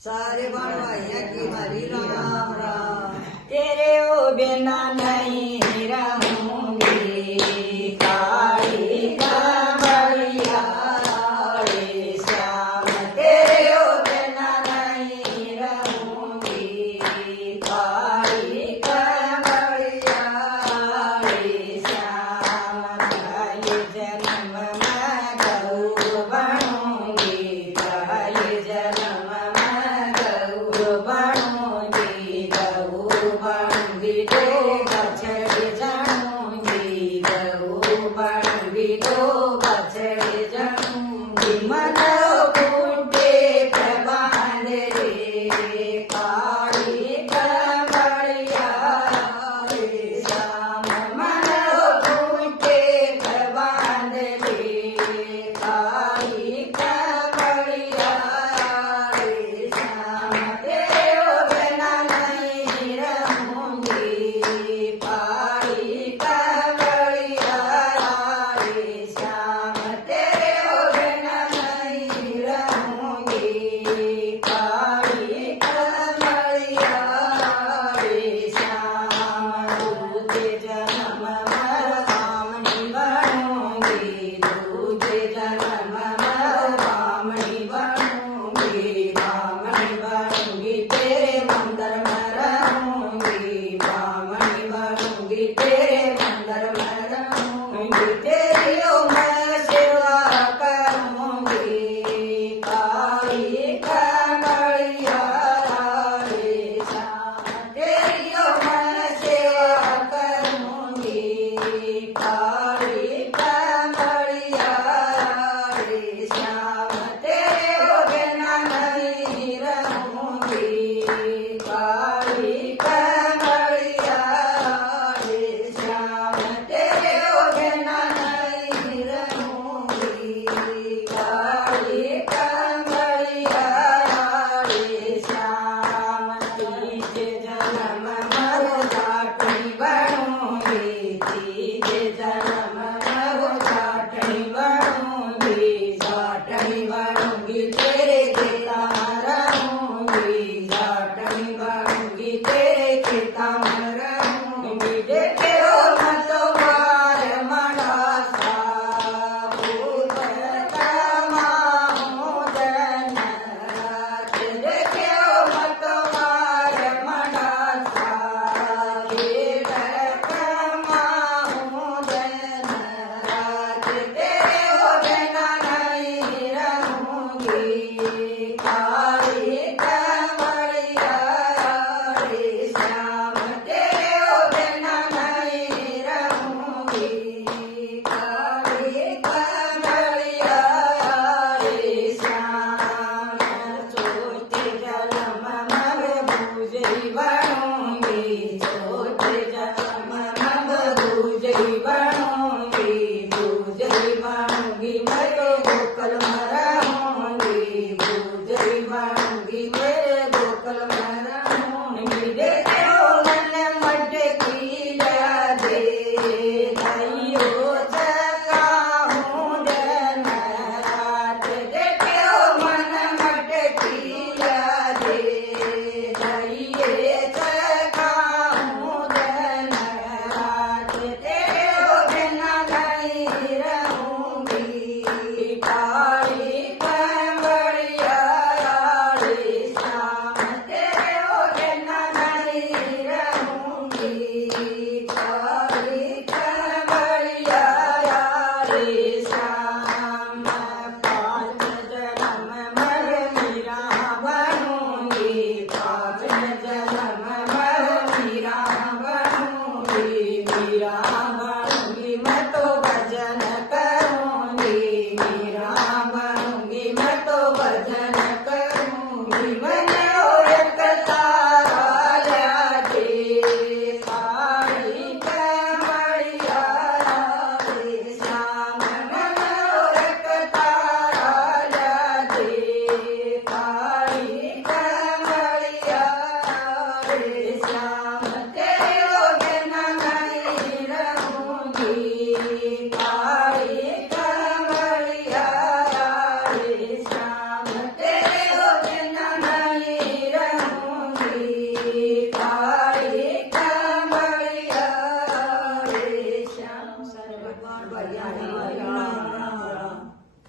सारे बाणवाइया की हरि राम राम। तेरे ओ बिना नहीं रहूंगी, काली कांवरिया रे श्याम। तेरे ओ बिना नहीं रहूंगी, काली कांवरिया रे श्याम। पहले जन्म में गौ बनूंगी, पहले जन्म में गौ बनूंगी, गौ बनूंगी तो बछड़े जानूंगी, गौ बनूंगी तो बछड़े जानूंगी। मन खूंटे पे बांध रे काली कांवरिया रे श्याम। मन खूंटे पे बांध रे काली कांवरिया रे श्याम। तेरे ओ बिना नहीं रहूंगी, काली कांवरिया रे श्याम। तेरे ओ बिना नहीं रहूंगी, काली कांवरिया रे श्याम। दूजे जन्म में बामनी बनूंगी, दूजे जन्म में बामनी बनूंगी, बामनी बनूंगी तेरे मंदिर में रहूंगी, बामनी बनूंगी तेरे मंदिर में रहूंगी। तेरी ओ मैं सेवा करूंगी, काली कांवरिया रे श्याम। तेरी ओ मैं सेवा करूंगी, काली कांवरिया रे श्याम। तेरे ओ बिना नहीं रहूंगी, काली कांवरिया रे श्याम। तेरे ओ बिना नहीं रहूंगी, काली कांवरिया रे श्याम। तीजे जन्म में जाटनी बनूंगी, तीजे जन्म में जाटनी बनूंगी, जाटनी बनूंगी तेरे खेता में रहूंगी, जाटनी बनूंगी तेरे खेता में रहूंगी। देखे ओ न तुम्हार मनासा, भूत तमाम जन रात। देखे ओ न तुम्हार मनासा, खेत तमाम जन रात। तेरे ओ बिना नहीं रहूंगी, काली પણ ભર્યા હરિ રામ રામ